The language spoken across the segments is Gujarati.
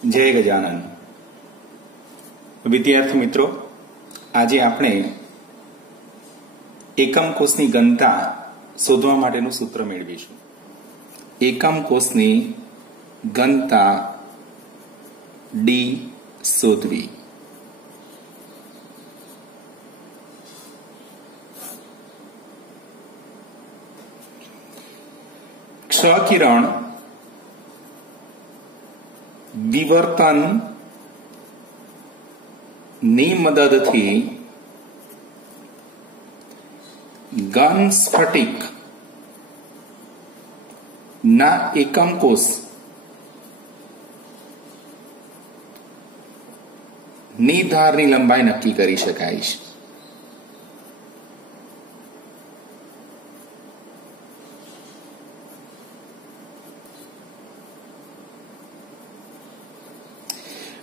जय गजानन। विद्यार्थी मित्रों, आज आपणे एकम कोषनी घनता शोधवा माटेनुं सूत्र मेळवीशुं। एकम कोषनी घनता डी शोधवी। क्षकिरण विवर्तन नी मददथी घन स्फटिक ना एकम कोष नी धारनी लंबाई नक्की करी शकाय छे।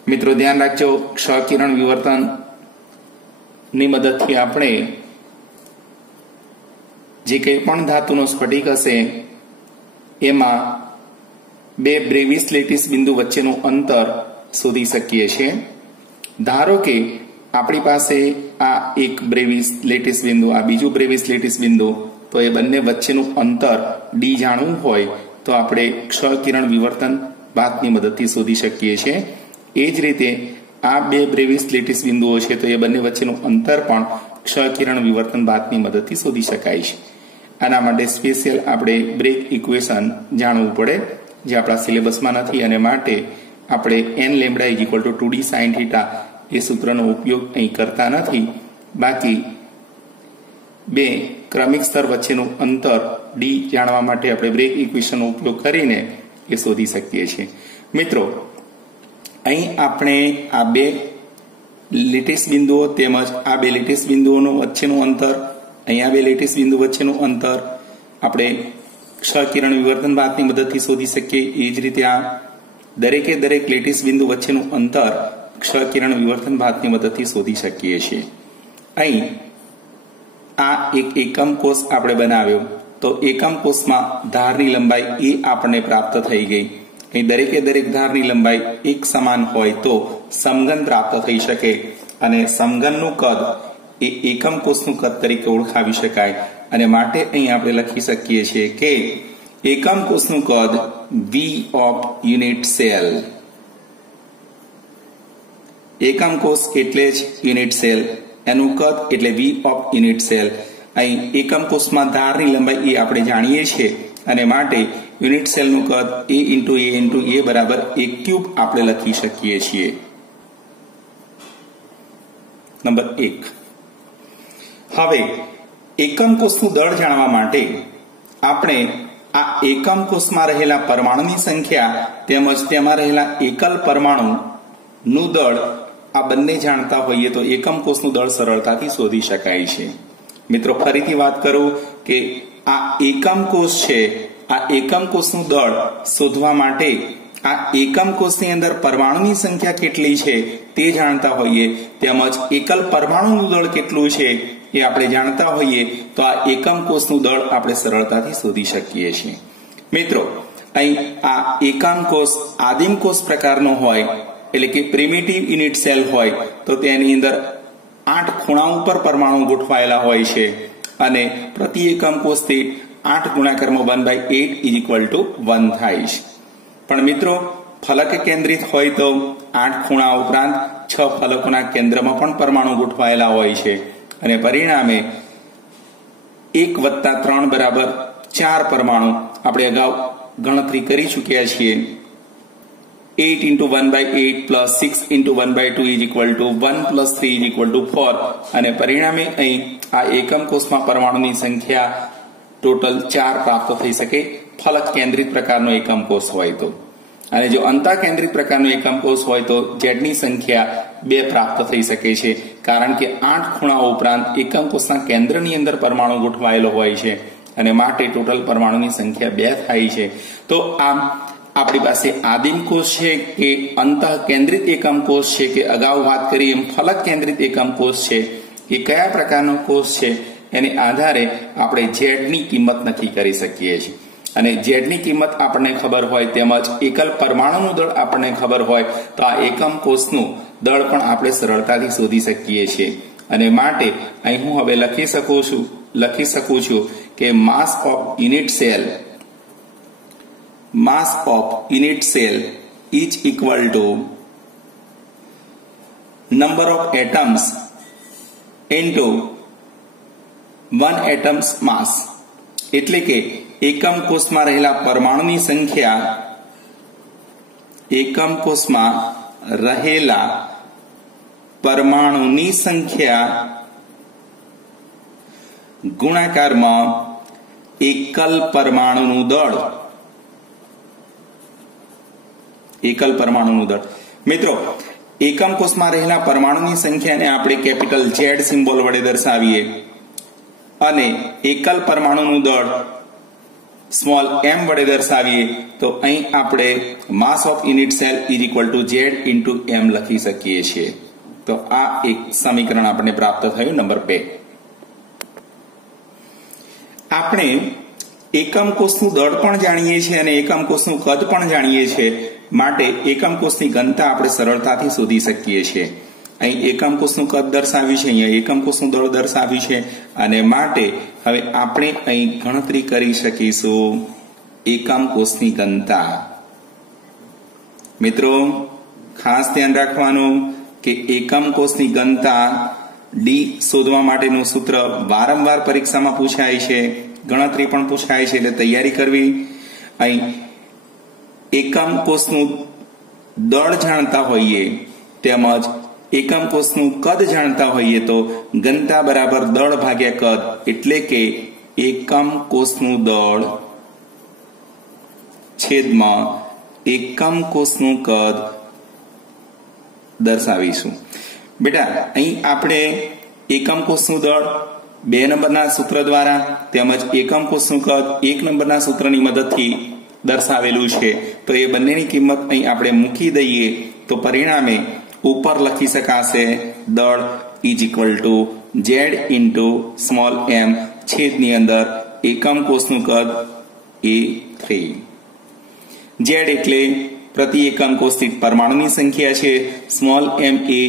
मित्रों ध्यान राखजो, क्षकिरण विवर्तन नी मददथी आपणे जे कंई पण धातुनो स्फटिक हशे एमां बे ब्रेविस लेटिस बिंदु वच्चेनुं अंतर शोधी शकीए छीए। धारो के आपणी पासे आ एक ब्रेविस लेटिस बिंदु, आ बीजું ब्रेविस लेटिस बिंदु, तो ए बंने वच्चेनुं अंतर डी जाणવું હોય तो આપણે क्षकिरण विवर्तन बातनी मददथी शोधी शकीए छीए। ए ज रीते आ बे ब्रेविस लेटिस बिंदुओ छे तो ए बंने वच्चेनुं अंतर पण क्षकिरण विवर्तन बातनी मददथी शोधी शकाय छे। आना माटे स्पेशियल आपणे ब्रेक इक्वेशन जाणવું પડે जे आपણા सिलेबसमां નથી અને માટે આપણે n લેમ્બડા = 2d sin θ એ સૂત્રનો ઉપયોગ અહીં કરતા નથી। બાકી બે ક્રમિક સ્તર વચ્ચેનું અંતર d જાણવા માટે આપણે બ્રેક ઇક્વેશનનો ઉપયોગ કરીને એ શોધી શકીએ છીએ। મિત્રો અહીં આપણે આ બે લેટિસ બિંદુઓ તેમજ આ બે લેટિસ બિંદુઓનું વચ્ચેનું અંતર, અહીંયા બે લેટિસ બિંદુ વચ્ચેનું અંતર આપણે क्षकिरण विवर्तन बातनी मददथी शोधी शकीए। ए ज रीते आ दरेके दरेक लेटिस बिंदु वच्चेनुं अंतर क्षकिरण विवर्तन बातनी मददथी शोधी शकीए छीए। અહીં આ એક એકમ કોષ આપણે બનાવ્યો તો એકમ કોષમાં ધારની લંબાઈ એ આપણને પ્રાપ્ત થઈ ગઈ। અહીં દરેકે દરેક ધારની લંબાઈ એક સમાન હોય તો સમઘન પ્રાપ્ત થઈ શકે અને સમઘનનું કદ એ એકમ કોષનું કદ તરીકે ઓળખાવી શકાય અને માટે અહીં આપણે લખી શકીએ છીએ કે એકમ કોષનું કદ V of unit cell। એકમ કોષ એટલે જ યુનિટ સેલ, એનું કદ એટલે V of unit cell। અહીં એકમ કોષમાં ધારની લંબાઈ એ આપણે જાણીએ છીએ અને માટે યુનિટ સેલનું કદ A × A બરાબર 1³ આપણે લખી શકીએ છીએ। નંબર 1, હવે એકમ કોષનું દળ જાણવા માટે આપણે આ એકમ કોષમાં રહેલા પરમાણુની સંખ્યા તેમજ તેમાં રહેલા એકલ પરમાણુનું દળ આ બંને જાણતા હોઈએ તો એકમ કોષનું દળ સરળતાથી શોધી શકાય છે। મિત્રો ફરીથી વાત કરું કે આ એકમ કોષ છે, આ એકમ કોષનું દળ શોધવા માટે આ એકમ કોષની અંદર પરમાણુની સંખ્યા કેટલી છે તે જાણતા હોઈએ તેમજ એકલ પરમાણુનું દળ કેટલું છે એ આપણે જાણતા હોઈએ તો આ એકમ કોષનું દળ આપણે સરળતાથી શોધી શકીએ છીએ। મિત્રો અહીં આ એકમ કોષ આદિમ કોષ પ્રકારનો હોય એટલે કે પ્રિમિટિવ યુનિટ સેલ હોય તો તેની અંદર 8 ખૂણા ઉપર પરમાણુ ગોઠવાયેલા હોય છે અને પ્રતિ એકમ કોષથી 8 ગુણાકારમાં 1/8 = 1 થાય છે। પણ મિત્રો ફલક કેન્દ્રિત હોય તો 8 ખૂણા ઉપરાંત 6 ફલકોના કેન્દ્રમાં પણ પરમાણુ ગોઠવાયેલા હોય છે અને પરિણામે 1 + 3 = 4 પરમાણુ આપણે અગાઉ ગણતરી કરી ચૂક્યા છીએ। 8 × 1/8 + 6 × 1/2 = 1 + 3 = 4 અને પરિણામે અહીં આ એકમ કોષમાં પરમાણુની સંખ્યા ટોટલ 4 પ્રાપ્ત થઈ શકે ફલક કેન્દ્રિત પ્રકારનો એકમ કોષ હોય તો। અને જો અંતઃ કેન્દ્રિત પ્રકારનો એકમ કોષ હોય તો Z ની સંખ્યા 2 પ્રાપ્ત થઈ શકે છે કારણ કે 8 ખૂણાઓ ઉપરાંત એકમ કોષના કેન્દ્રની અંદર પરમાણુ ગોઠવાયેલો હોય છે અને માટે ટોટલ પરમાણુની સંખ્યા 2 થાય છે। તો આમ આપણી પાસે આદિમ કોષ છે કે અંતઃ કેન્દ્રિત એકમ કોષ છે કે અગાઉ વાત કરી એમ ફલક કેન્દ્રિત એકમ કોષ છે, એ કયા પ્રકારનો કોષ છે એની આધારે આપણે Z ની કિંમત નક્કી કરી શકીએ છીએ। અને ઝેડની કિંમત આપણને ખબર હોય તેમજ એકલ પરમાણુનું દળ આપણને ખબર હોય તો આ એકમ કોષનું દળ પણ આપણે સરળતાથી શોધી શકીએ છીએ અને માટે અહીં હું હવે લખી શકું છું કે mass of unit cell is equal to number of atoms into 1 atoms mass, એટલે કે એકમ કોષમાં રહેલા પરમાણુની સંખ્યા એકમ કોષમાં રહેલા પરમાણુની સંખ્યા ગુણાકારમાં એકલ પરમાણુનું દળ. મિત્રો, એકમ કોષમાં રહેલા પરમાણુની સંખ્યાને આપણે કેપિટલ Z સિમ્બોલ વડે દર્શાવીએ અને એકલ પરમાણુનું દળ સ્મોલ m વડે દર્શાવીએ તો અહીં આપણે માસ of unit cell is equal two Z into m લખી શકીએ છીએ. તો આ એક સમીકરણ આપણને પ્રાપ્ત થયું નંબર 2. આપણે એકમ કોષનું દળ પણ જાણીએ છીએ અને એકમ કોષનું કદ પણ જાણીએ છીએ, માટે એકમ કોષની ઘનતા આપણે સરળતાથી શોધી શકીએ છીએ. અહીં એકમ કોષનું કદ દર્શાવ્યું છે, અહીંયા એકમ કોષનું દળ દર્શાવ્યું છે અને માટે હવે આપણે અહીં ગણતરી કરી શકીશું એકમ કોષની ઘનતા. મિત્રો, ખાસ ધ્યાન રાખવાનું કે એકમ કોષની ઘનતા ડી શોધવા માટેનું સૂત્ર વારંવાર પરીક્ષામાં પૂછાય છે, ગણતરી પણ પૂછાય છે, એટલે તૈયારી કરવી. અહીં એકમ કોષનું દળ જાણતા હોઈએ તેમજ એકમ કોષનું કદ જાણતા હોઈએ તો ઘનતા બરાબર દળ ભાગ્યા કદ, એટલે કે એકમ કોષનું દળ છેદમાં એકમ કોષનું કદ દર્શાવીશું. બેટા, અહીં આપણે એકમ કોષનું દળ 2 નંબરના સૂત્ર દ્વારા તેમજ એકમ કોષનું કદ 1 નંબરના સૂત્રની મદદથી દર્શાવેલું છે, તો એ બંનેની કિંમત અહીં આપણે મૂકી દઈએ તો પરિણામે ઉપર લખી શકાશે દળ is equal two Z into small m છેદની અંદર એકમ કોષનું કદ A3. Z એટલે પ્રતિ એકમ કોષ દીઠ પરમાણુની સંખ્યા છે, સ્મોલ m એ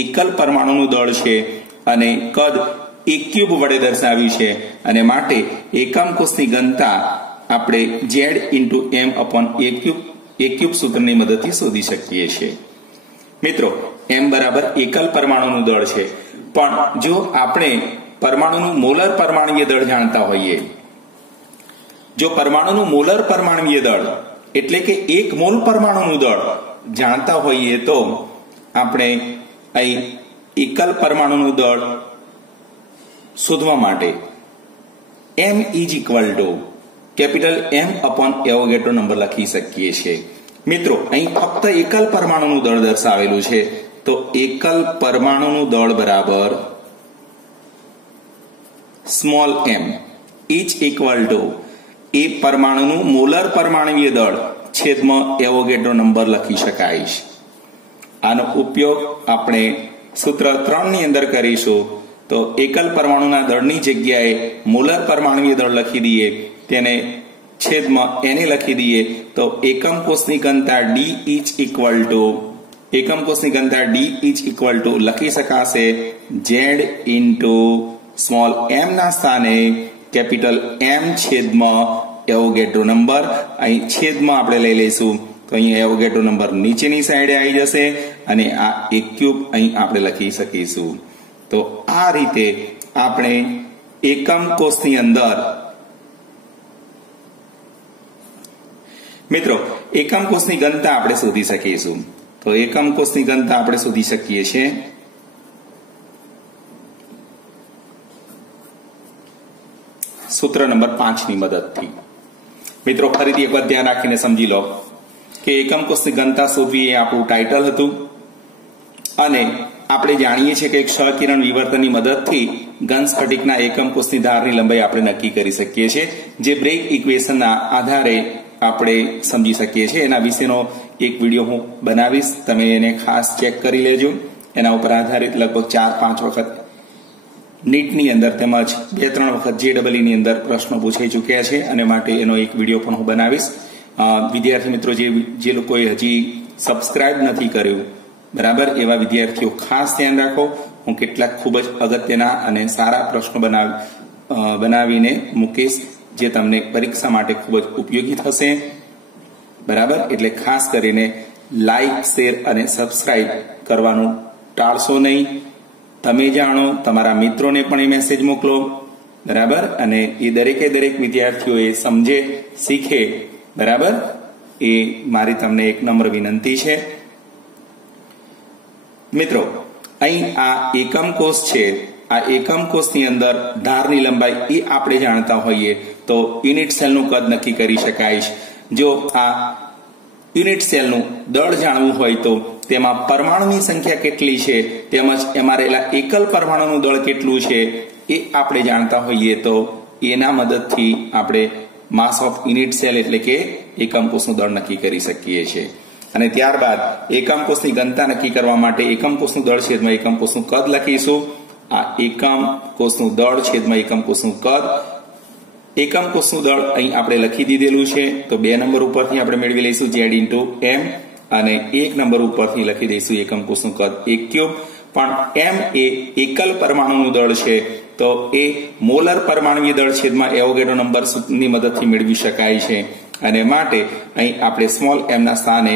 એકલ પરમાણુનું દળ છે અને કદ A³ વડે દર્શાવ્યું છે અને માટે એકમ કોષની ઘનતા આપણે Z into m upon A³ સૂત્રની મદદથી શોધી શકીએ છીએ. મિત્રો, m બરાબર એકલ પરમાણુનું દળ છે, પણ જો આપણે પરમાણુનું મોલર પરમાણુય દળ જાણતા હોઈએ, જો પરમાણુનું મોલર પરમાણુય દળ એટલે કે 1 મોલ પરમાણુનું દળ જાણતા હોઈએ તો આપણે અહીં એકલ પરમાણુનું દળ શોધવા માટે m is equal two capital M upon Avogadro number લખી શકીએ છીએ. મિત્રો, અહીં ફક્ત એકલ પરમાણુનું દળ દર્શાવેલું છે, તો એકલ પરમાણુનું દળ બરાબર small m is equal to એ પરમાણુનું મોલર પરમાણુય દળ છેદમાં એવોગેડ્રો નંબર લખી શકાય છે. આનો ઉપયોગ આપણે સૂત્ર 3 ની અંદર કરીશું. તો એકલ પરમાણુના દળની જગ્યાએ મોલર પરમાણુય દળ લખી દઈએ, તેને છેદમાં એને લખી દઈએ તો એકમ કોષની ઘનતા D ઇઝ ઇક્વલ ટુ લખી શકાશે Z ઇન્ટુ સ્મોલ m ના સ્થાને કેપિટલ M છેદમાં એવોગેડ્રો નંબર. અહીં છેદમાં આપણે લઈ લઈશું તો અહીંયા એવોગેડ્રો નંબર નીચેની સાઈડે આવી જશે અને આ A³ અહીં આપણે લખી શકીશું. તો આ રીતે આપણે એકમ કોષની અંદર, મિત્રો, એકમ કોષની ઘનતા આપણે શોધી શકીશું. તો એકમ કોષની ઘનતા આપણે શોધી શકીએ છીએ સૂત્ર નંબર 5 ની મદદથી. મિત્રો, ફરીથી એક વાર ધ્યાન રાખીને સમજી લો કે એકમ કોષની ઘનતા શોધવી એ આપણું ટાઇટલ હતું અને આપણે જાણીએ છીએ કે એક ક્ષ-કિરણ વિવર્તનની મદદથી ઘન સ્ફટિકના એકમ કોષની ધારની લંબાઈ આપણે નક્કી કરી શકીએ છીએ, જે બ્રેગ ઇક્વેશનના આધારે આપણે સમજી શકીએ છીએ. એના વિશેનો એક વિડીયો હું બનાવીશ, તમે એને ખાસ ચેક કરી લેજો. એના ઉપર આધારિત લગભગ 4-5 વખત નીટની અંદર તેમજ 2-3 વખત JEE ની અંદર પ્રશ્નો પૂછાઈ ચૂક્યા છે અને માટે એનો એક વિડીયો પણ હું બનાવીશ. વિદ્યાર્થી મિત્રો જે લોકોએ હજી સબસ્ક્રાઇબ નથી કર્યું, બરાબર, એવા વિદ્યાર્થીઓ ખાસ ધ્યાન રાખો. હું કેટલાક ખૂબ જ અગત્યના અને સારા પ્રશ્નો બનાવીને મૂકીશ જે તમને પરીક્ષા માટે ખૂબ જ ઉપયોગી થશે, બરાબર. એટલે ખાસ કરીને લાઈક, શેર અને સબસ્ક્રાઇબ કરવાનું ટાળશો નહીં. તમે જાણો, તમારા મિત્રોને પણ એ મેસેજ મોકલો, બરાબર, અને એ દરેક વિદ્યાર્થીઓ એ સમજે, શીખે, બરાબર, એ મારી તમને એક નમ્ર વિનંતી છે. મિત્રો, અહીં આ એકમ કોષ છે. આ એકમ કોષની અંદર ધારની લંબાઈ એ આપણે જાણતા હોઈએ તો યુનિટ સેલનું કદ નક્કી કરી શકાય છે. જો આ યુનિટ સેલનું દળ જાણવું હોય તો તેમાં પરમાણુની સંખ્યા કેટલી છે તેમજ એમાં રહેલા એકલ પરમાણુનું દળ કેટલું છે એ આપણે જાણતા હોઈએ તો એના મદદથી આપણે માસ ઓફ યુનિટ સેલ એટલે કે એકમ કોષનું દળ નક્કી કરી શકીએ છીએ. અને ત્યારબાદ એકમ કોષની ઘનતા નક્કી કરવા માટે એકમ કોષનું દળ છેદમાં એકમ કોષનું કદ લખીશું. આ એકમ કોષનું દળ છેદમાં એકમ કોષનું કદ. એકમ કોષનું દળ અહીં આપણે લખી દીધેલું છે તો 2 નંબર ઉપરથી આપણે મેળવી લઈશું Z/m અને 1 નંબર ઉપરથી લખી દઈશું એકમ કોષનું કદ 1/3. પણ m એ એકલ પરમાણુનું દળ છે તો એ મોલર પરમાણુય દળ છેદમાં એવોગેડ્રો નંબરની મદદથી મેળવી શકાય છે અને માટે અહીં આપણે સ્મોલ m ના સ્થાને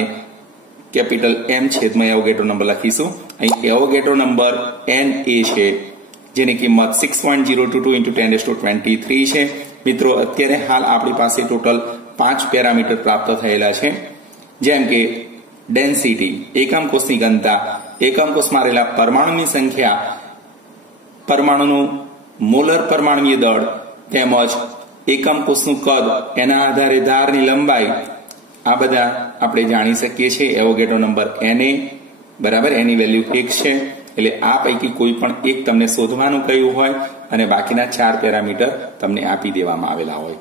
કેપિટલ M છેદમાં એવોગેડ્રો નંબર લખીશું. અહીં એવોગેડ્રો નંબર Na છે જેની કિંમત 6.022 × 1023 છે. મિત્રો, અત્યારે હાલ આપણી પાસે ટોટલ 5 પેરામીટર પ્રાપ્ત થયેલા છે, જેમ કે ડેન્સિટી, એકમ કોષની ઘનતા, એકમ કોષમાં રહેલા પરમાણુની સંખ્યા, પરમાણુનું મોલર પરમાણુય દળ તેમજ એકમ કોષનું કદ, એના આધારે ધારની લંબાઈ, આ બધા આપણે જાણી શકીએ છીએ. એવોગેડ્રો નંબર Na, બરાબર, એની વેલ્યુ 1 છે. એટલે આ પૈકી કોઈ પણ એક તમને શોધવાનું કહ્યું હોય અને બાકીના 4 પેરામીટર તમને આપી દેવામાં આવેલા હોય.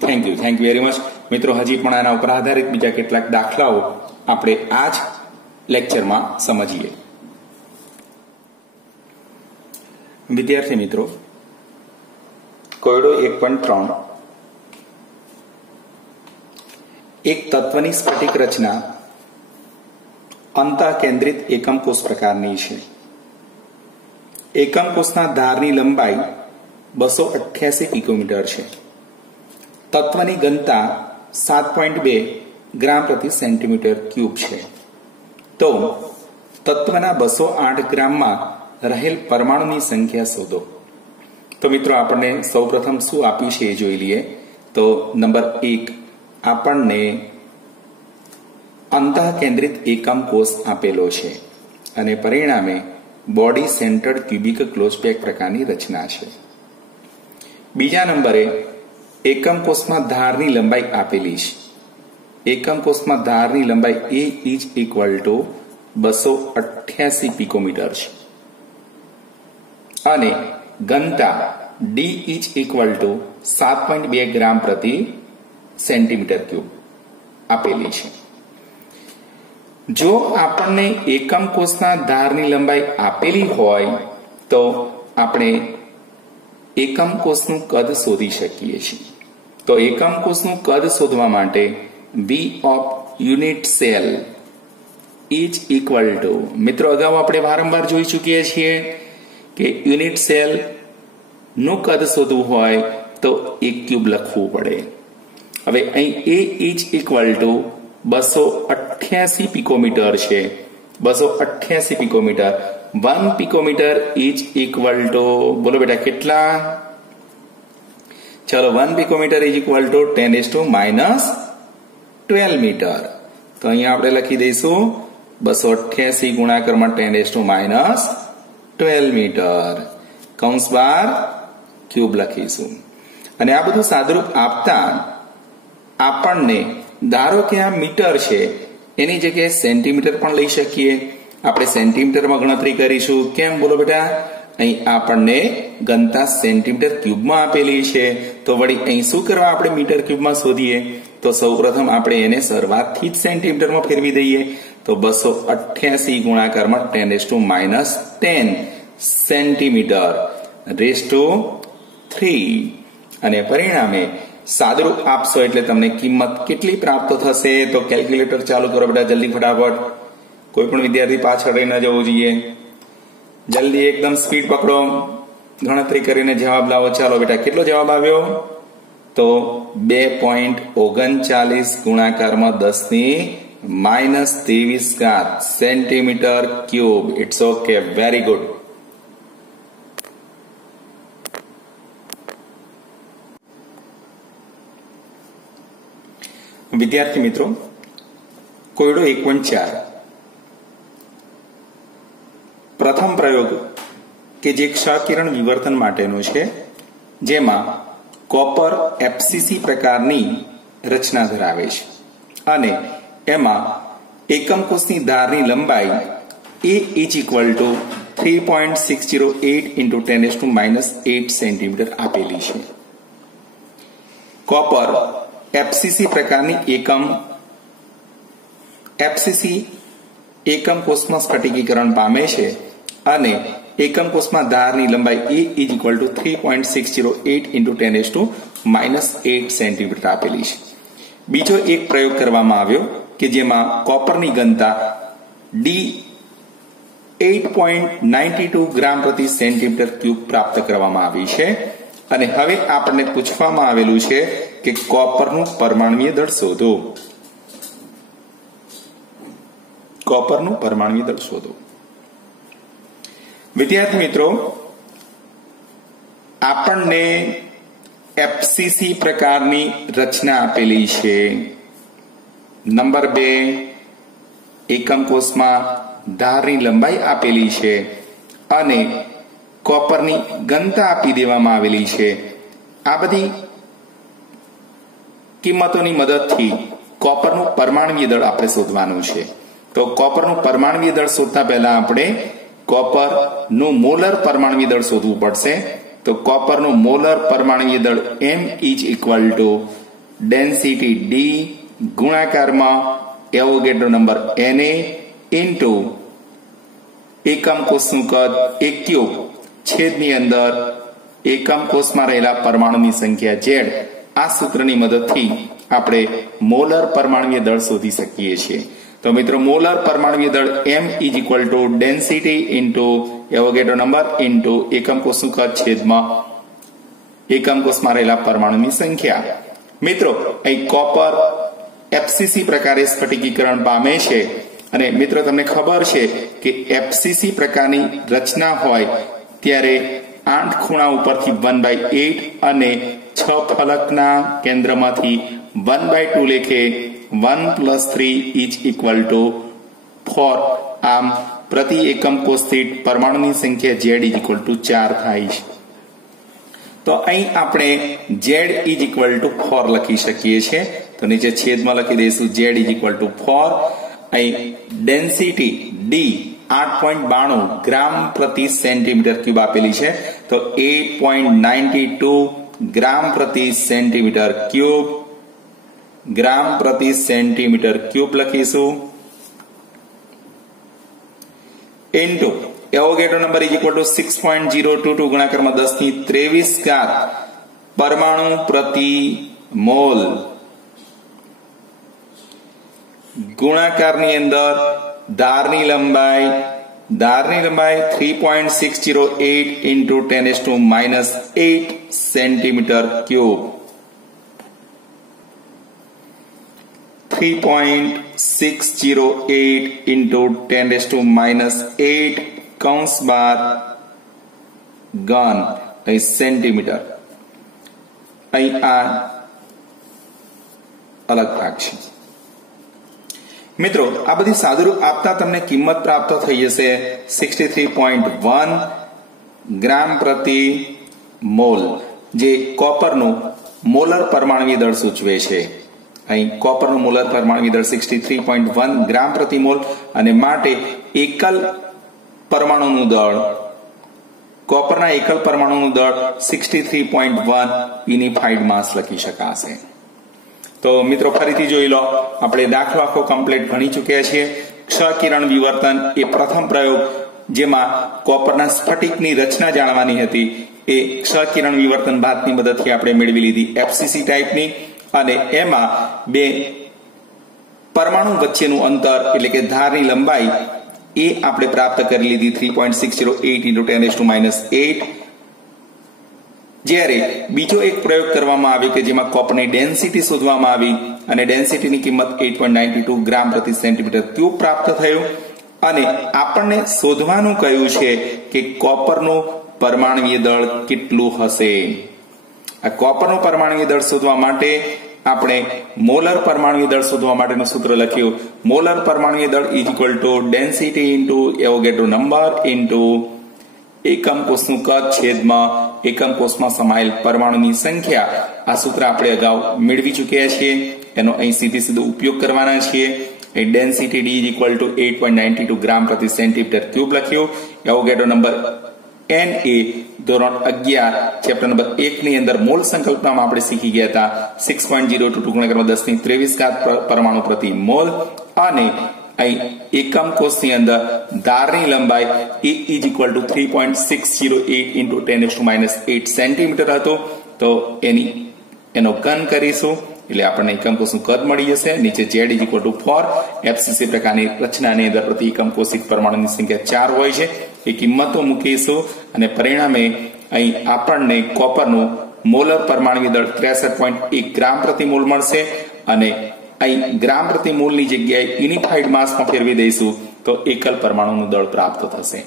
Thank you very much. મિત્રો, હજી પણ આના ઉપર આધારિત બીજા કેટલાક દાખલાઓ આપણે આ જ લેક્ચરમાં સમજીએ. વિદ્યાર્થી મિત્રો, કોયડો 1.3 એક તત્વની સ્ફટિક રચના અંતઃકેન્દ્રિત એકમ કોષ પ્રકારની છે. એકમ કોષના ધારની લંબાઈ 288 પિકોમીટર છે. તત્વની ઘનતા 7.2 ગ્રામ પ્રતિ સેન્ટીમીટર ક્યુબ છે. તો તત્વના 208 ગ્રામમાં રહેલ પરમાણુની સંખ્યા શોધો. તો મિત્રો, આપણને સૌપ્રથમ શું આપ્યું છે એ જોઈ લઈએ. તો નંબર 1 આપણને અંતઃકેન્દ્રિત એકમ કોષ આપેલો છે અને પરિણામે body centred cubic close pack પ્રકારની રચના છે. બીજા નંબરે એકમ કોષમાં ધારની લંબાઈ આપેલી છે. એકમ કોષમાં ધારની લંબાઈ A is equal to 288 picometre છે અને ઘનતા D ઇઝ ઇક્વલ ટુ 7.2 ગ્રામ પ્રતિ સેન્ટીમીટર ક્યુબ આપેલી છે. જો આપણને એકમ કોષના ધારની લંબાઈ આપેલી હોય તો આપણે એકમ કોષનું કદ શોધી શકીએ છીએ. તો એકમ કોષનું કદ શોધવા માટે V of unit cell is equal two, મિત્રો અગાઉ આપણે વારંવાર જોઈ ચૂકીએ છીએ કે યુનિટ સેલ નું કદ શોધવું હોય તો 1 ક્યુબ લખવું પડે. હવે અહીં A is equal to 288 picometre છે. 288 picometre. 1 picometre is equal to, બોલો બેટા કેટલા? ચલો, 1 picometre is equal to 10⁻12 metre. તો અહીંયા આપણે લખી દઈશું 288 ગુણાકારમાં 10⁻12 મીટર. કૌંસ બહાર ક્યુબ લખીશું. અને આ બધું સાદુરૂપ આપતા આપણને, ધારો કે આ મીટર છે એની જગ્યાએ સેન્ટીમીટર પણ લઈ શકીએ. આપણે સેન્ટીમીટરમાં ગણતરી કરીશું. કેમ બોલો બેટા? અહીં આપણને ઘનતા સેન્ટીમીટર ક્યુબમાં આપેલી છે તો વળી અહીં શું કરવા આપણે મીટર ક્યુબમાં શોધીએ? તો સૌપ્રથમ આપણે એને શરૂઆતથી જ સેન્ટીમીટરમાં ફેરવી દઈએ. તો 288 ગુણાકારમાં 10⁻10 સેન્ટીમીટર. 10⁻³ અને પરિણામે સાદુરૂપ આપશો એટલે તમને કિંમત કેટલી પ્રાપ્ત થશે? તો કેલ્ક્યુલેટર ચાલુ કરો બેટા, જલ્દી ફટાફટ. કોઈ પણ વિદ્યાર્થી પાછળ રહી ન જવું જોઈએ. જલ્દી એકદમ સ્પીડ પકડો, ગણતરી કરીને જવાબ લાવો. ચાલો બેટા, કેટલો જવાબ આવ્યો? તો 2.39 ગુણાકારમાં 10⁻23 centimetre cube. It's okay, very good. વિદ્યાર્થી મિત્રો, કોયડો 1.4 પ્રથમ પ્રયોગ કે જે ક્ષ-કિરણ વિવર્તન માટેનો છે, જેમાં કોપર FCC પ્રકારની રચના ધરાવે છે અને એમાં એકમ કોષની ધારની લંબાઈ A is equal to 3.608 × 10⁻8 centimetre આપેલી છે. કોપર FCC પ્રકારની FCC એકમ કોષમાં સ્ફટિકીકરણ પામે છે અને એકમ કોષમાં ધારની લંબાઈ A is equal to 3.608 × 10⁻8 centimetre આપેલી છે. બીજો એક પ્રયોગ કરવામાં આવ્યો કે જેમાં કોપરની ઘનતા D 8.92 ગ્રામ પ્રતિ સેન્ટીમીટર ક્યુબ પ્રાપ્ત કરવામાં આવી છે અને હવે આપણને પૂછવામાં આવેલું છે કે કોપરનું પરમાણુય દળ શોધો. કોપરનું પરમાણુય દળ શોધો. વિદ્યાર્થી મિત્રો, આપણને FCC પ્રકારની રચના આપેલી છે. નંબર 2, એકમ કોષમાં ધારની લંબાઈ આપેલી છે અને કોપરની ઘનતા આપી દેવામાં આવેલી છે. આ બધી કિંમતોની મદદથી કોપરનું પરમાણુય દળ આપણે શોધવાનું છે. તો કોપરનું પરમાણુય દળ શોધતા પહેલા આપણે કોપરનું મોલર પરમાણુય દળ શોધવું પડશે. તો કોપરનું મોલર પરમાણુય દળ M is equal to density D ગુણાકારમાં એવોગેડ્રો નંબર Na ઇન્ટુ એકમ કોષનું કદ 1³ છેદની અંદર એકમ કોષમાં રહેલા પરમાણુની સંખ્યા Z. આ સૂત્રની મદદથી આપણે મોલર પરમાણુય દળ શોધી શકીએ છીએ. તો મિત્રો, મોલર પરમાણુય દળ M is equal to density into Avogadro number into એકમ કોષનું કદ છેદમાં એકમ કોષમાં રહેલા પરમાણુની સંખ્યા. મિત્રો, અહીં કોપર FCC પ્રકારે સ્ફટિકીકરણ પામે છે અને મિત્રો તમને ખબર છે કે FCC પ્રકારની રચના હોય ત્યારે 8 ખૂણા ઉપરથી 1/8 અને 6 ફલકના કેન્દ્રમાંથી 1/2 લેખે 1 + 3 is equal to 4. આમ પ્રતિ એકમ કોષ દીઠ પરમાણુની સંખ્યા Z is equal to 4 થાય છે. તો અહીં આપણે Z is equal to 4 લખી શકીએ છીએ. તો નીચે છેદમાં લખી દઈશું Z is equal to 4. અહીં ડેન્સિટી D 8.92 ગ્રામ પ્રતિ સેન્ટીમીટર ક્યુબ આપેલી છે. તો 8.92 ગ્રામ પ્રતિ સેન્ટીમીટર ક્યુબ લખીશું into Avogadro number is equal two 6.022 ગુણાકારમાં 10⁻23 પરમાણુ પ્રતિ મોલ ગુણાકારની અંદર ધારની લંબાઈ 3.608 ઇન્ટુ 10⁻8 સેન્ટીમીટર ક્યુબ. 3.608 ઇન્ટુ 10⁻8 કૌંસ બાર ઘન અહીં સેન્ટીમીટર. અહીં આ અલગ ભાગ છે. મિત્રો, આ બધી સાદુરૂપ આપતા તમને કિંમત પ્રાપ્ત થઈ જશે 63.1 ગ્રામ પ્રતિ મોલ, જે કોપરનું મોલર પરમાણુય દળ સૂચવે છે. અહીં કોપરનું મોલર પરમાણુય દળ 63.1 ગ્રામ પ્રતિ મોલ અને માટે એકલ પરમાણુનું દળ, કોપરના એકલ પરમાણુનું દળ 63.1 યુનિફાઈડ માસ લખી શકાશે. તો મિત્રો, ફરીથી જોઈ લો, આપણે દાખલો આખો કમ્પ્લીટ ભણી ચૂક્યા છીએ. ક્ષ-કિરણ વિવર્તન એ પ્રથમ પ્રયોગ જેમાં કોપરના સ્ફટિકની રચના જાણવાની હતી એ ક્ષ-કિરણ વિવર્તન ભાતની મદદથી આપણે મેળવી લીધી FCC ટાઈપની, અને એમાં બે પરમાણુ વચ્ચેનું અંતર એટલે કે ધારની લંબાઈ એ આપણે પ્રાપ્ત કરી લીધી 3.608 × 10⁻⁸. જ્યારે બીજો એક પ્રયોગ કરવામાં આવ્યો કે જેમાં કોપરની ડેન્સિટી શોધવામાં આવી અને ડેન્સિટીની કિંમત 8.92 ગ્રામ પ્રતિ સેન્ટીમીટર ક્યુબ પ્રાપ્ત થયું, અને આપણને શોધવાનું કહ્યું છે કે કોપરનું પરમાણુય દળ કેટલું હશે. આ કોપરનું પરમાણુય દળ શોધવા માટે આપણે મોલર પરમાણુય દળ શોધવા માટેનું સૂત્ર લખ્યું. મોલર પરમાણુય દળ = ડેન્સિટી * એવોગેડ્રો નંબર * એકમ કોષનું કદ છેદમાં એકમ કોષમાં સમાયેલ પરમાણુની સંખ્યા. આ સૂત્ર આપણે અગાઉ મેળવી ચૂક્યા છીએ, એનો અહીં સીધો ઉપયોગ કરવાના છીએ. ડેન્સિટી D = 8.92 ગ્રામ પ્રતિ સેન્ટીમીટર ક્યુબ લખ્યું. એવોગેડ્રો નંબર n એ ધોરણ 11 ચેપ્ટર નંબર 1 ની અંદર મોલ સંકલ્પનામાં આપણે શીખી ગયા હતા 6.02 × 10⁻³ પરમાણુ પ્રતિ મોલ, અને અહીં એકમ કોષની અંદર ધારની લંબાઈ એ = 3.608 × 10⁻8 સેન્ટીમીટર હતું. તો એનો ઘન કરીશું એટલે આપણને એકમ કોષનું કદ મળી જશે. નીચે Z = 4. FCC પ્રકારની રચનાની અંદર પ્રતિ એકમ કોષિક પરમાણુની સંખ્યા 4 હોય છે. એ કિંમતો મૂકીશું અને પરિણામે અહીં આપણને કોપરનું મોલર પરમાણુય દળ 63.1 ગ્રામ પ્રતિ મોલ મળશે, અને અહીં ગ્રામ પ્રતિ મોલની જગ્યાએ યુનિફાઈડ માસમાં ફેરવી દઈશું તો એકલ પરમાણુનું દળ પ્રાપ્ત થશે.